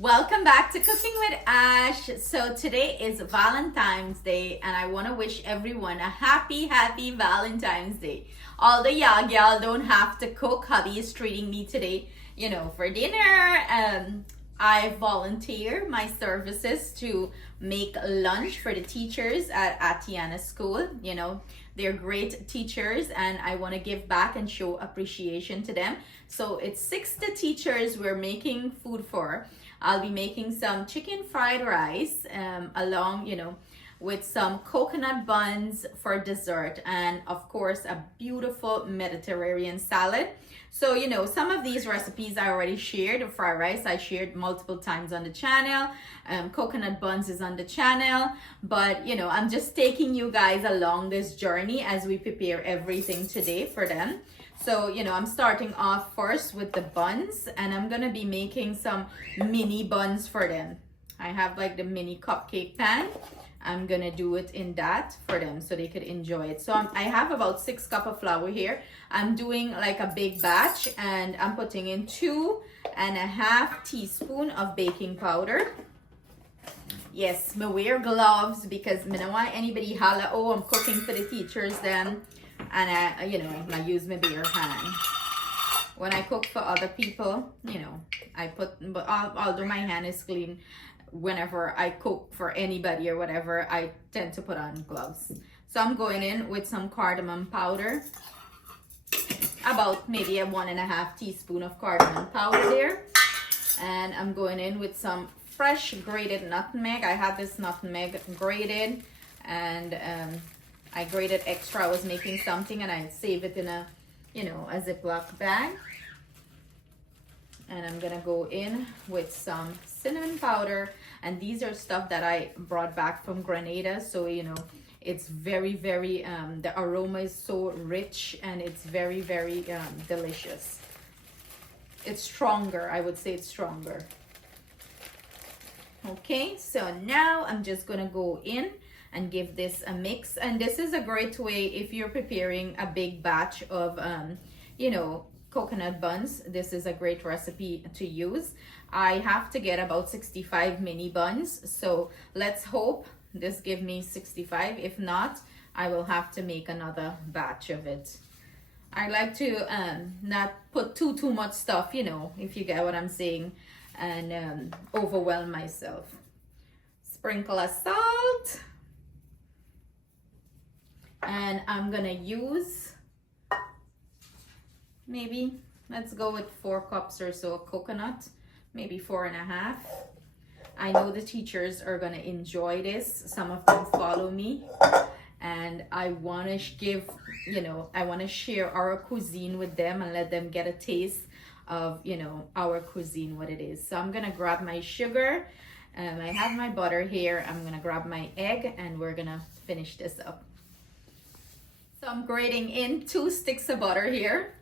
Welcome back to Cooking with Ash. So today is Valentine's Day and I want to wish everyone a happy Valentine's Day. Although y'all don't have to cook, hubby is treating me today, for dinner. I volunteer my services to make lunch for the teachers at Atiana School. They're great teachers and I want to give back and show appreciation to them. So it's 60 teachers we're making food for. I'll be making some chicken fried rice along, with some coconut buns for dessert, and of course a beautiful Mediterranean salad. So, some of these recipes I already shared. Fried rice I shared multiple times on the channel. Coconut buns is on the channel. But, I'm just taking you guys along this journey as we prepare everything today for them. So, I'm starting off first with the buns, and I'm going to be making some mini buns for them. I have like the mini cupcake pan. I'm going to do it in that for them so they could enjoy it. So I have about 6 cups of flour here. I'm doing like a big batch, and I'm putting in 2.5 teaspoons of baking powder. Yes, me wear gloves because I don't want anybody holler, oh, I'm cooking for the teachers then. And I use my bare hand. When I cook for other people, I put, but although my hand is clean, whenever I cook for anybody or whatever, I tend to put on gloves. So I'm going in with some cardamom powder, about maybe a 1.5 teaspoon of cardamom powder there. And I'm going in with some fresh grated nutmeg. I have this nutmeg grated, and I grated extra. I was making something and I save it in a Ziploc bag. And I'm gonna go in with some cinnamon powder, and these are stuff that I brought back from Grenada, so it's very the aroma is so rich and it's very delicious. It's stronger, I would say it's stronger. Okay, so now I'm just gonna go in and give this a mix. And this is a great way if you're preparing a big batch of coconut buns. This is a great recipe to use. I have to get about 65 mini buns, so let's hope this give me 65. If not, I will have to make another batch of it. I like to not put too much stuff, if you get what I'm saying, and overwhelm myself. Sprinkle of salt. And I'm gonna use, maybe, let's go with 4 cups or so of coconut, maybe 4.5. I know the teachers are gonna enjoy this. Some of them follow me, and I wanna give, I wanna share our cuisine with them and let them get a taste of, our cuisine, what it is. So I'm gonna grab my sugar. I have my butter here. I'm gonna grab my egg, and we're gonna finish this up. So I'm grating in 2 sticks of butter here.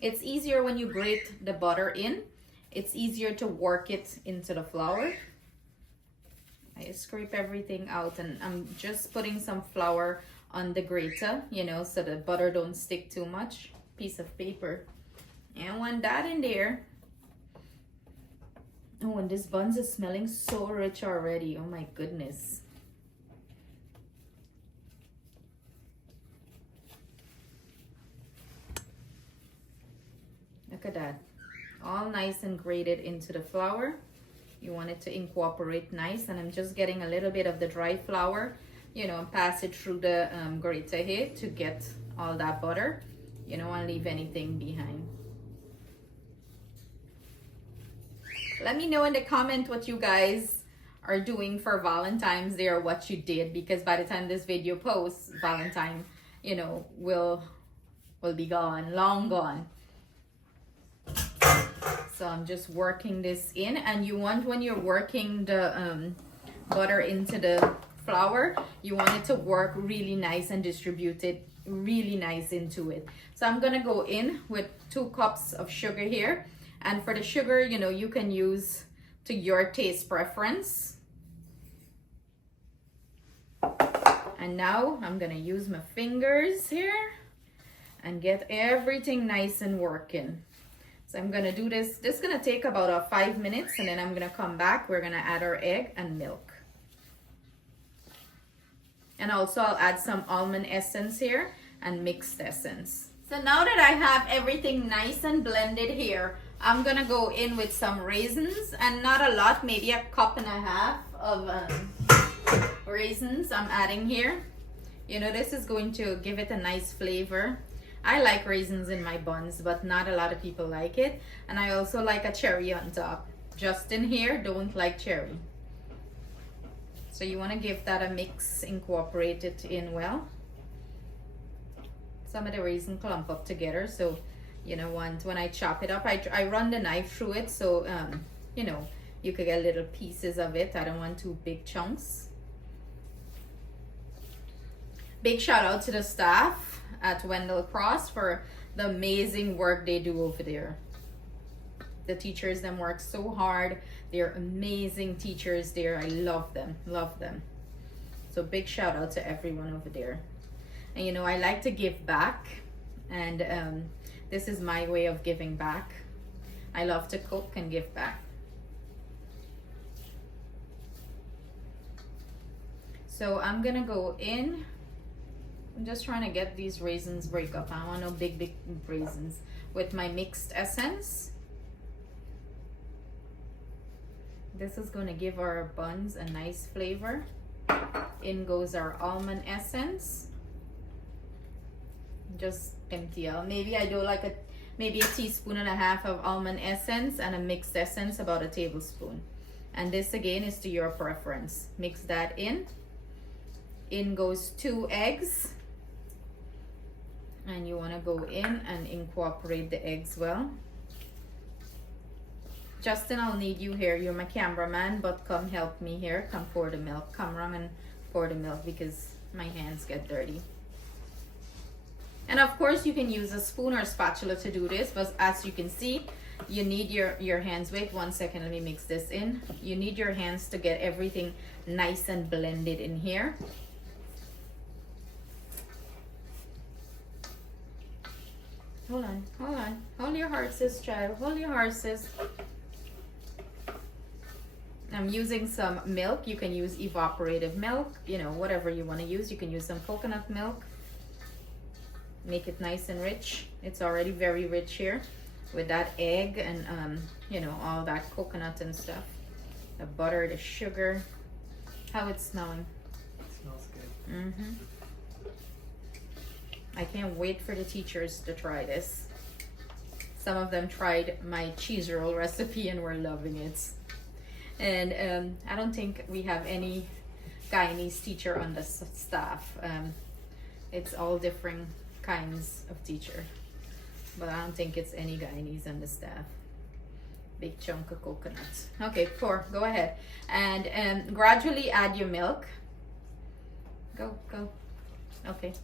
It's easier when you grate the butter in. It's easier to work it into the flour. I scrape everything out, and I'm just putting some flour on the grater, so the butter don't stick too much. Piece of paper. And want that in there. Oh, and this buns is smelling so rich already. Oh my goodness. Look at that, all nice and grated into the flour. You want it to incorporate nice, and I'm just getting a little bit of the dry flour, and pass it through the grater here to get all that butter. You don't want to leave anything behind. Let me know in the comment what you guys are doing for Valentine's Day, or what you did, because by the time this video posts, Valentine, will be gone, long gone. So I'm just working this in, and you want, when you're working the butter into the flour, you want it to work really nice and distributed really nice into it. So I'm gonna go in with 2 cups of sugar here, and for the sugar, you can use to your taste preference. And now I'm gonna use my fingers here and get everything nice and working. So I'm gonna do this. This is gonna take about 5 minutes, and then I'm gonna come back. We're gonna add our egg and milk. And also I'll add some almond essence here and mixed essence. So now that I have everything nice and blended here, I'm gonna go in with some raisins, and not a lot, maybe a cup and a half of raisins I'm adding here. You know, this is going to give it a nice flavor. I like raisins in my buns, but not a lot of people like it. And I also like a cherry on top. Justin here don't like cherry. So you want to give that a mix, incorporate it in well. Some of the raisin clump up together, so you know, when I chop it up, I run the knife through it, so you know, you could get little pieces of it. I don't want too big chunks. Big shout out to the staff at Wendell Cross for the amazing work they do over there. The teachers them work so hard. They're amazing teachers there. I love them, love them. So big shout out to everyone over there. And you know, I like to give back, and this is my way of giving back. I love to cook and give back. So I'm gonna go in. I'm just trying to get these raisins break up. I want no big raisins with my mixed essence. This is going to give our buns a nice flavor. In goes our almond essence. Just empty out. Maybe I do like maybe a teaspoon and a half of almond essence, and a mixed essence about a tablespoon. And this again is to your preference. Mix that in. In goes 2 eggs. And you want to go in and incorporate the eggs well. Justin, I'll need you here. You're my cameraman, but come help me here. Come pour the milk. Come around and pour the milk because my hands get dirty. And of course, you can use a spoon or spatula to do this, but as you can see, you need your hands. Wait 1 second, let me mix this in. You need your hands to get everything nice and blended in here. Hold on, hold on. Hold your horses, child. Hold your horses. I'm using some milk. You can use evaporated milk, you know, whatever you want to use. You can use some coconut milk. Make it nice and rich. It's already very rich here with that egg and, you know, all that coconut and stuff. The butter, the sugar. How it's smelling? It smells good. Mm-hmm. I can't wait for the teachers to try this. Some of them tried my cheese roll recipe and were loving it. And I don't think we have any Guyanese teacher on the staff. It's all different kinds of teacher, but I don't think it's any Guyanese on the staff. Big chunk of coconut. Okay, pour. Go ahead and gradually add your milk. Go. Okay.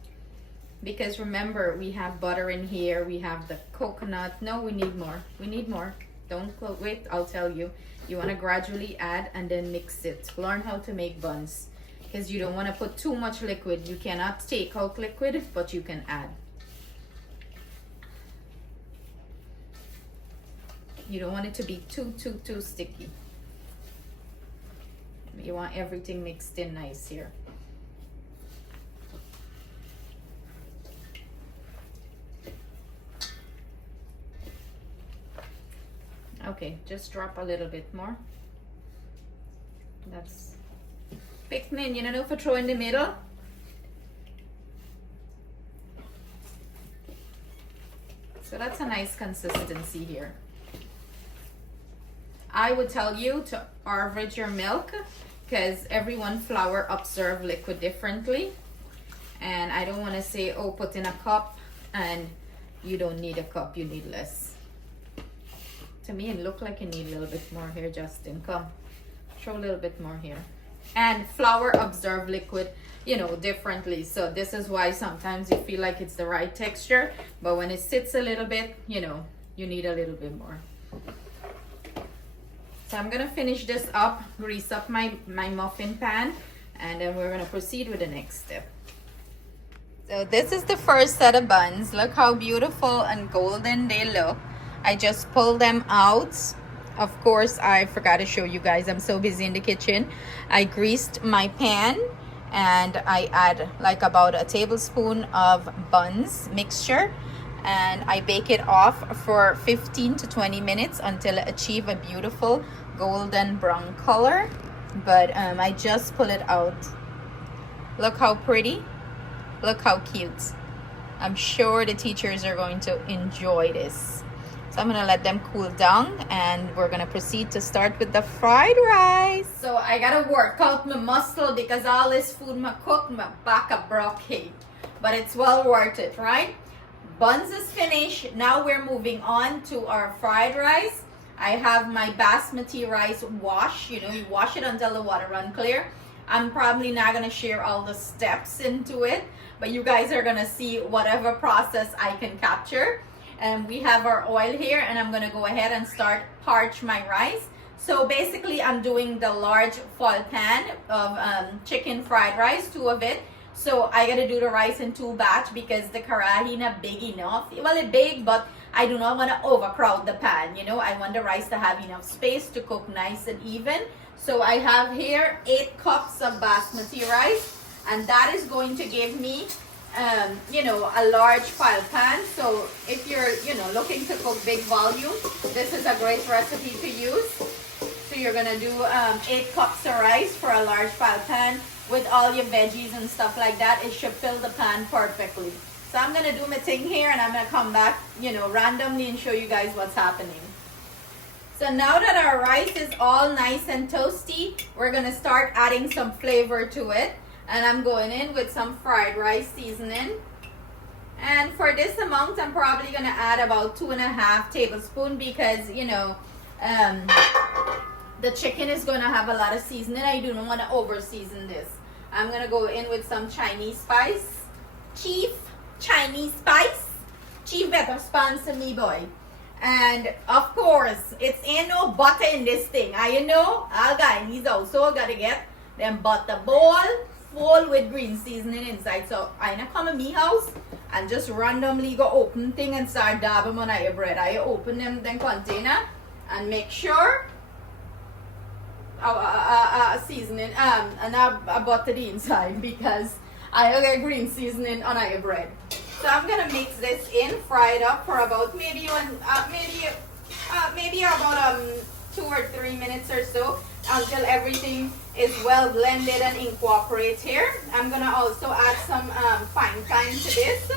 Because remember, we have butter in here, we have the coconut. No, we need more. We need more. Don't wait, I'll tell you. You want to gradually add and then mix it. Learn how to make buns. Because you don't want to put too much liquid. You cannot take out liquid, but you can add. You don't want it to be too sticky. You want everything mixed in nice here. Okay, just drop a little bit more. That's picking, you know, if I throw in the middle. So that's a nice consistency here. I would tell you to average your milk because everyone flour absorb liquid differently. And I don't want to say, oh, put in a cup and you don't need a cup, you need less. To me, it looked like you need a little bit more here, Justin. Come, throw a little bit more here. And flour absorb liquid, you know, differently. So this is why sometimes you feel like it's the right texture, but when it sits a little bit, you know, you need a little bit more. So I'm gonna finish this up, grease up my muffin pan, and then we're gonna proceed with the next step. So this is the first set of buns. Look how beautiful and golden they look. I just pulled them out. Of course, I forgot to show you guys. I'm so busy in the kitchen. I greased my pan and I add like about a tablespoon of Buns mixture, and I bake it off for 15 to 20 minutes until it achieve a beautiful golden brown color. But I just pull it out. Look how pretty. Look how cute. I'm sure the teachers are going to enjoy this. So I'm gonna let them cool down and we're gonna proceed to start with the fried rice. So I gotta work out my muscle because all this food I cook, my back a broke. But it's well worth it, right? Buns is finished. Now we're moving on to our fried rice. I have my basmati rice wash. You know, you wash it until the water run clear. I'm probably not gonna share all the steps into it, but you guys are gonna see whatever process I can capture. And we have our oil here, and I'm gonna go ahead and start parch my rice. So basically I'm doing the large foil pan of chicken fried rice, 2 of it. So I gotta do the rice in 2 batch because the karahi not big enough. Well, it's big, but I do not want to overcrowd the pan. You know, I want the rice to have enough space to cook nice and even. So I have here 8 cups of basmati rice, and that is going to give me you know, a large file pan. So if you're, you know, looking to cook big volume, this is a great recipe to use. So you're gonna do 8 cups of rice for a large file pan with all your veggies and stuff like that. It should fill the pan perfectly. So I'm gonna do my thing here, and I'm gonna come back, you know, randomly and show you guys what's happening. So now that our rice is all nice and toasty, we're gonna start adding some flavor to it. And I'm going in with some fried rice seasoning. And for this amount, I'm probably going to add about 2.5 tablespoons because, you know, the chicken is going to have a lot of seasoning. I do not want to over season this. I'm going to go in with some Chinese spice. Chief Chinese spice. Chief better sponsor me, boy. And of course, it's ain't no butter in this thing. I know, all Guyanese also got to get them butter bowl full with green seasoning inside. So I not come to me house and just randomly go open thing and start dabbing on your bread. I open them container and make sure seasoning and I butter the inside because I get green seasoning on your bread. So I'm gonna mix this in, fry it up for about maybe about 2 or 3 minutes or so until everything is well blended and incorporate here. I'm gonna also add some fine thyme to this,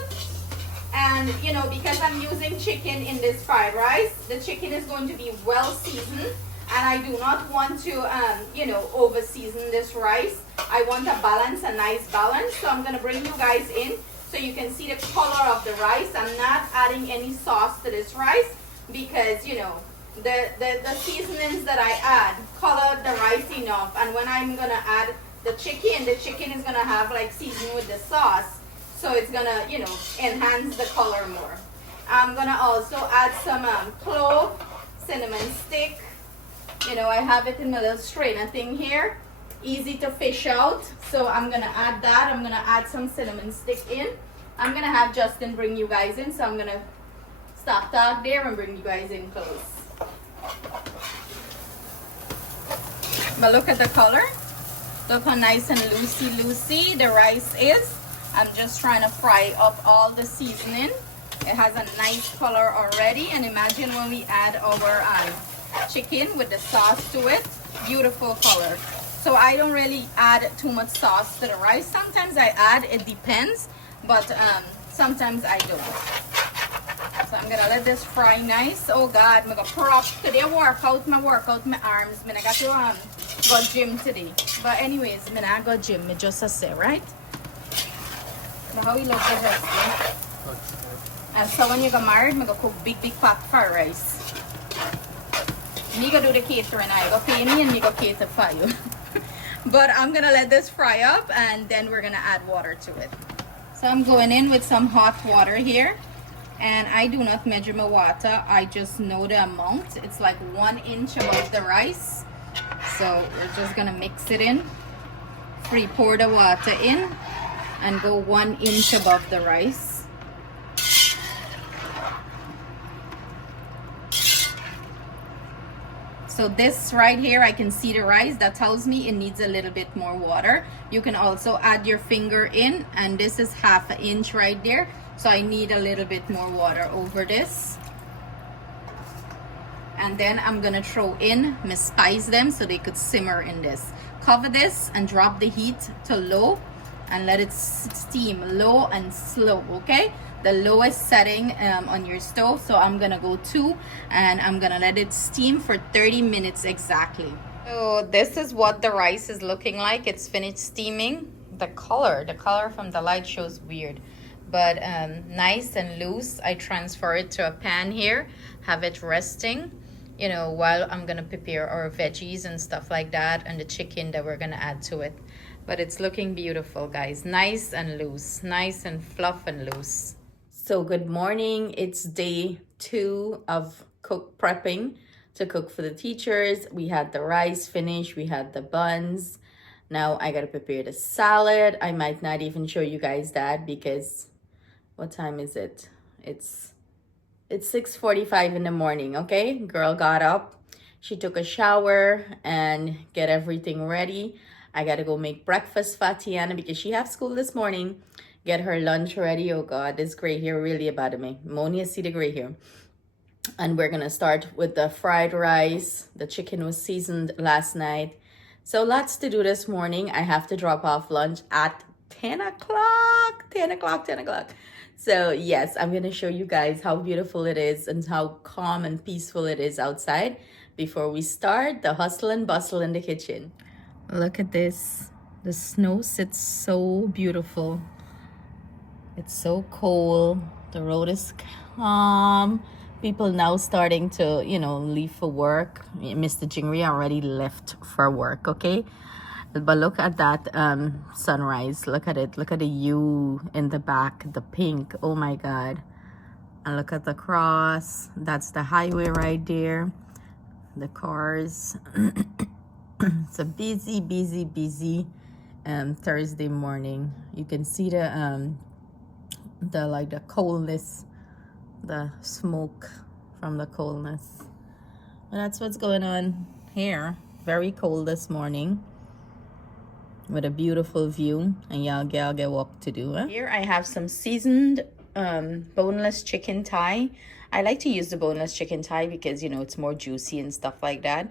and you know, because I'm using chicken in this fried rice, the chicken is going to be well seasoned, and I do not want to you know, over season this rice. I want a nice balance. So I'm gonna bring you guys in so you can see the color of the rice. I'm not adding any sauce to this rice because, you know, the seasonings that I add color the rice enough, and when I'm gonna add the chicken is gonna have like seasoning with the sauce, so it's gonna, you know, enhance the color more. I'm gonna also add some clove, cinnamon stick. You know, I have it in my little strainer thing here, easy to fish out. So I'm gonna add that. I'm gonna add some cinnamon stick in. I'm gonna have Justin bring you guys in, so I'm gonna stop that there and bring you guys in close. But look at the color. Look how nice and loosey the rice is. I'm just trying to fry up all the seasoning. It has a nice color already, and imagine when we add our chicken with the sauce to it, beautiful color. So I don't really add too much sauce to the rice. Sometimes I add, it depends, but sometimes I don't. So I'm gonna let this fry nice. Oh God, I'm gonna prop today. Work out my arms. I got to go gym today. But anyways, I not go gym. I just say, right? Now how you look at this? And so when you get married, I'm gonna cook big pot fried rice. Me go do the catering. I go pay me and me go cater for you. But I'm gonna let this fry up, and then we're gonna add water to it. So I'm going in with some hot water here. And I do not measure my water, I just know the amount. It's like 1 inch above the rice. So we're just gonna mix it in. Free pour the water in and go 1 inch above the rice. So this right here, I can see the rice. That tells me it needs a little bit more water. You can also add your finger in, and this is 1/2 inch right there. So I need a little bit more water over this. And then I'm gonna throw in my spice them so they could simmer in this. Cover this and drop the heat to low and let it steam low and slow, okay? The lowest setting on your stove. So I'm gonna go 2 and I'm gonna let it steam for 30 minutes exactly. So this is what the rice is looking like. It's finished steaming. The color from the light shows weird, but nice and loose. I transfer it to a pan here, have it resting, you know, while I'm gonna prepare our veggies and stuff like that, and the chicken that we're gonna add to it. But it's looking beautiful, guys. Nice and loose, nice and fluff and loose. So good morning. It's day 2 of prepping to cook for the teachers. We had the rice finished, we had the buns. Now I gotta prepare the salad. I might not even show you guys that because what time is it? It's 6:45 in the morning, okay? Girl got up, she took a shower and get everything ready. I gotta go make breakfast for Tiana because she have school this morning. Get her lunch ready. Oh God, this gray hair really bothered me. Monia, see the gray hair. And we're gonna start with the fried rice. The chicken was seasoned last night. So lots to do this morning. I have to drop off lunch at 10 o'clock. 10 o'clock. So yes, I'm gonna show you guys how beautiful it is and how calm and peaceful it is outside before we start the hustle and bustle in the kitchen. Look at this. The snow sits so beautiful. It's so cold. The road is calm. People now starting to, you know, leave for work. Mr. Jingri already left for work, okay? But look at that sunrise. Look at it. Look at the U in the back, the pink. Oh my God. And look at the cross. That's the highway right there. The cars. It's a busy Thursday morning. You can see the coldness, the smoke from the coldness. And that's what's going on here. Very cold this morning with a beautiful view, and y'all get work to do. Here I have some seasoned boneless chicken thigh. I like to use the boneless chicken thigh because, you know, it's more juicy and stuff like that.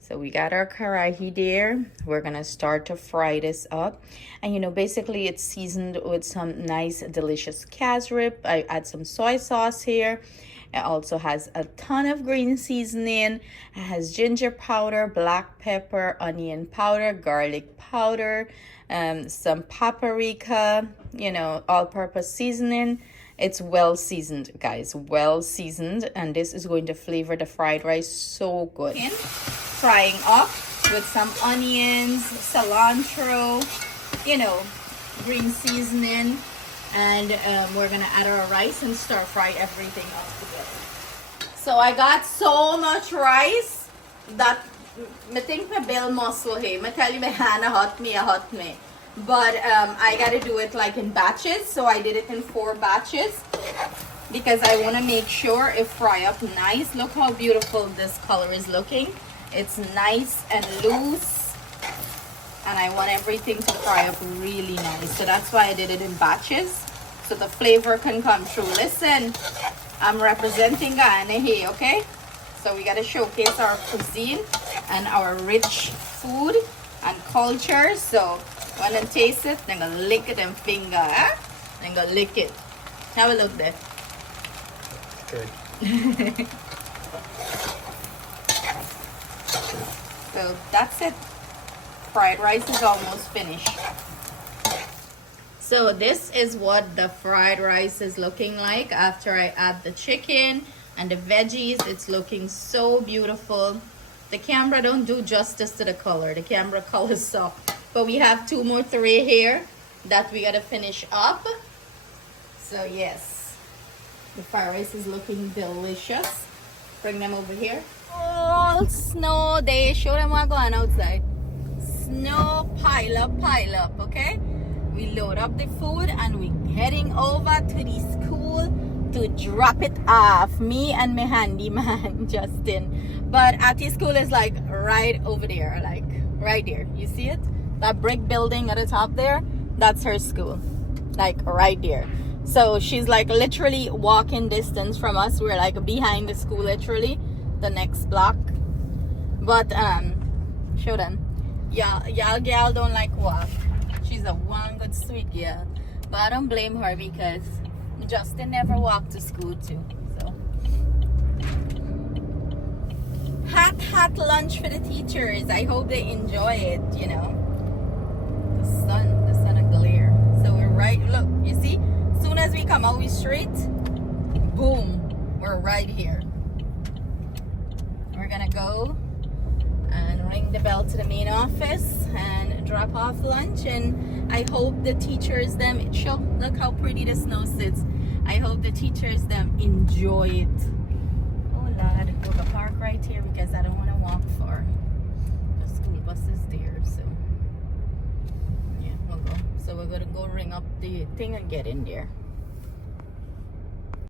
So we got our karahi there. We're gonna start to fry this up. And you know, basically it's seasoned with some nice delicious calf's rib. I add some soy sauce here. It also has a ton of green seasoning. It has ginger powder, black pepper, onion powder, garlic powder, some paprika, you know, all-purpose seasoning. It's well seasoned, guys, well seasoned, and this is going to flavor the fried rice so good. Frying up with some onions, cilantro, you know, green seasoning, and we're gonna add our rice and stir fry everything up together. So I got so much rice that I think my bell muscle here. I tell you, my hand a hot me. But I gotta do it like in batches, so I did it in 4 batches because I want to make sure it fry up nice. Look how beautiful this color is looking. It's nice and loose, and I want everything to fry up really nice, so that's why I did it in batches so the flavor can come through. Listen, I'm representing Guyana here, okay? So we gotta showcase our cuisine and our rich food and culture. So when they taste it, they're gonna lick it them finger, eh? They're gonna lick it. Have a look there. Good. So that's it. Fried rice is almost finished. So this is what the fried rice is looking like after I add the chicken and the veggies. It's looking so beautiful. The camera don't do justice to the color. The camera colors soft. But we have 2 more tray here that we gotta finish up. So yes, the fried rice is looking delicious. Bring them over here. Oh, snow day. Show them what's going outside. Snow pile up, okay? We load up the food and we're heading over to the school to drop it off. Me and my handyman, Justin. But Ati's school is like right over there, like right there. You see it? That brick building at the top there, that's her school. Like right there. So she's like literally walking distance from us. We're like behind the school, literally the next block. But show them. Yeah, y'all don't like walk. She's a one good sweet girl. But I don't blame her because Justin never walked to school too. So hot lunch for the teachers. I hope they enjoy it, you know. The sun a glare. So we're right, look, you see? As soon as we come out, we straight, boom, we're right here. We're gonna go and ring the bell to the main office and drop off lunch, and I hope the teachers them look how pretty the snow sits. I hope the teachers them enjoy it. Oh Lord, we're gonna park right here because I don't want to walk far. The school bus is there, so yeah, we'll go. So we're gonna go ring up the thing and get in there.